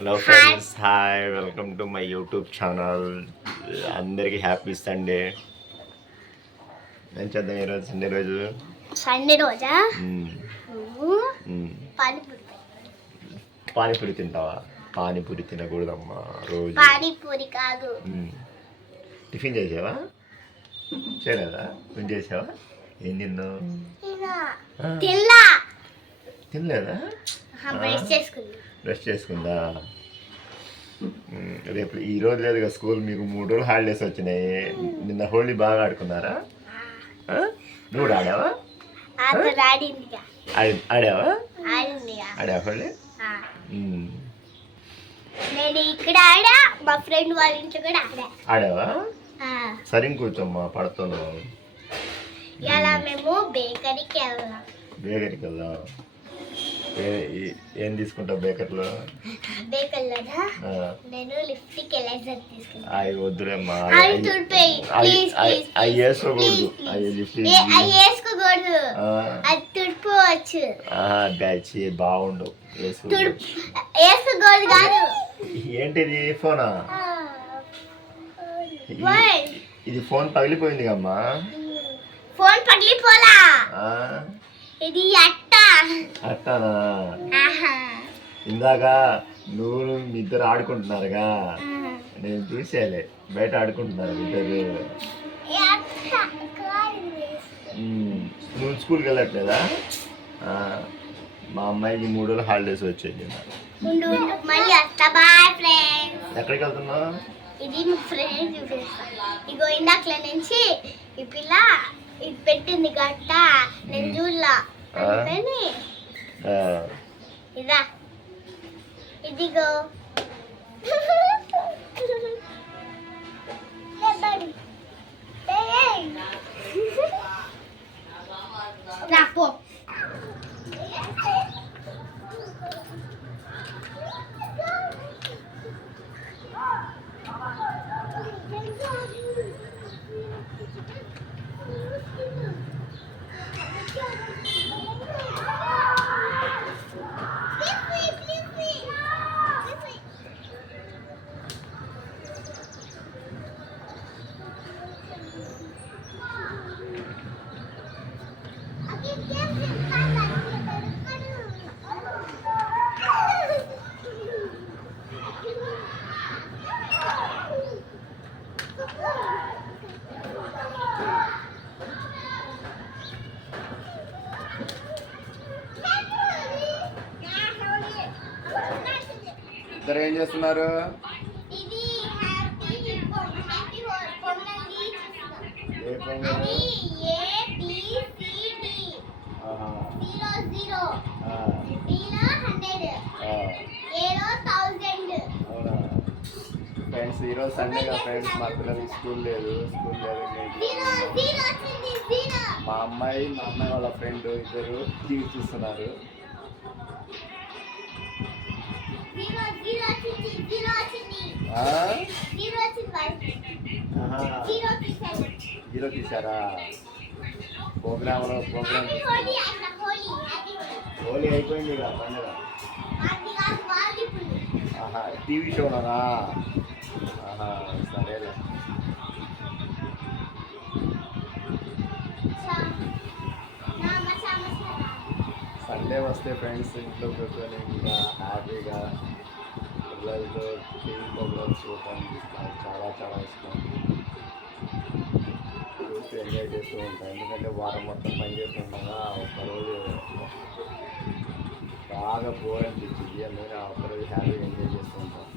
Hello friends, hi, welcome to my YouTube channel. అందరికీ happy Sunday. ఏం చేద్దాం ఈరోజు సండే రోజా పానీపూరి తింటావా? పానీపూరి తినకూడదమ్మా రోజు. పానీపూరి కాదు. టిఫిన్ చేసావా? చేయలేదా? టిఫిన్ చేసావా? ఏం తిన్నావు? తినలేదా? బ్రష్ చేసుకుందా? రేపు ఈరోజు లేదు కదా స్కూల్, మీకు 3 రోజులు హాలిడేస్ వచ్చినాయి. నిన్న హోలీ బాగా ఆడుకున్నారా? నువ్వు కూడా ఆడావా? ఆడావా హోలీ? నేను ఇక్కడ ఆడా, మా ఫ్రెండ్ వాళ్ళ ఇంట్లో కూడా ఆడావా? సరిగ్గా కూర్చోమ్మా, పడుతున్నావు. ఇలా మేము బేకరీకి వెళ్దాం. ఏం తీసుకుంటావు బేకర్లో? నేను లిప్స్టిక్ ఎలైజర్ తీసుకుంటాను. అవి వద్దులేమ్మా, అవి వేసుకోకూడదు. అది తుడిపోవచ్చు. బాగుండవు, వేసుకోకూడదు కాదు. ఏంటిది? ఫోనా? ఇది ఫోన్ పగిలిపోయింది అమ్మా. ఫోన్ పగిలిపోలా, ఇది అట్టానా? ఇందాక నువ్వు మీ ఇద్దరు ఆడుకుంటున్నారుగా, నేను చూసేలే బయట ఆడుకుంటున్నారు ఇద్దరు. నువ్వు స్కూల్కి వెళ్ళట్లేదా? మా అమ్మాయికి 3 రోజులు హాలిడేస్ వచ్చాయి. ఎక్కడికి వెళ్తున్నావు? ఇది మా ఫ్రెండ్ చూపిస్తా. ఇగో ఇందాకల నుంచి ఈ పిల్ల ఇది పెట్టింది గట్ట, నేను చూడలా అందుకని ఇదా ఇదిగో. రాపో ఇద్దరు ఏం చేస్తున్నారు? ఫ్రెండ్స్, ఈరోజు సండేగా ఫ్రెండ్స్, మా పిల్లలకి స్కూల్ లేదు. మా అమ్మాయి వాళ్ళ ఫ్రెండ్ ఇద్దరు టీవీ చూస్తున్నారు. జీరో తీసారా? ప్రోగ్రామ్ హోలీ అయిపోయింది కదా పండుగ. టీవీ షోనా? సరేలే. సండే వస్తే ఫ్రెండ్స్ ఇంట్లో కూర్చొని ఇంకా హ్యాపీగా పిల్లలతో టీవీ ప్రోగ్రామ్స్ చూడటానికి చాలా చాలా ఇష్టం. చూసి ఎంజాయ్ చేస్తూ ఉంటాను. ఎందుకంటే వారం మొత్తం పని చేస్తుండగా ఒక్కరోజు బాగా బోర్ అనిపించింది. అందుకని ఆ ఒక్కరోజు హ్యాపీగా ఎంజాయ్ చేస్తూ ఉంటాను.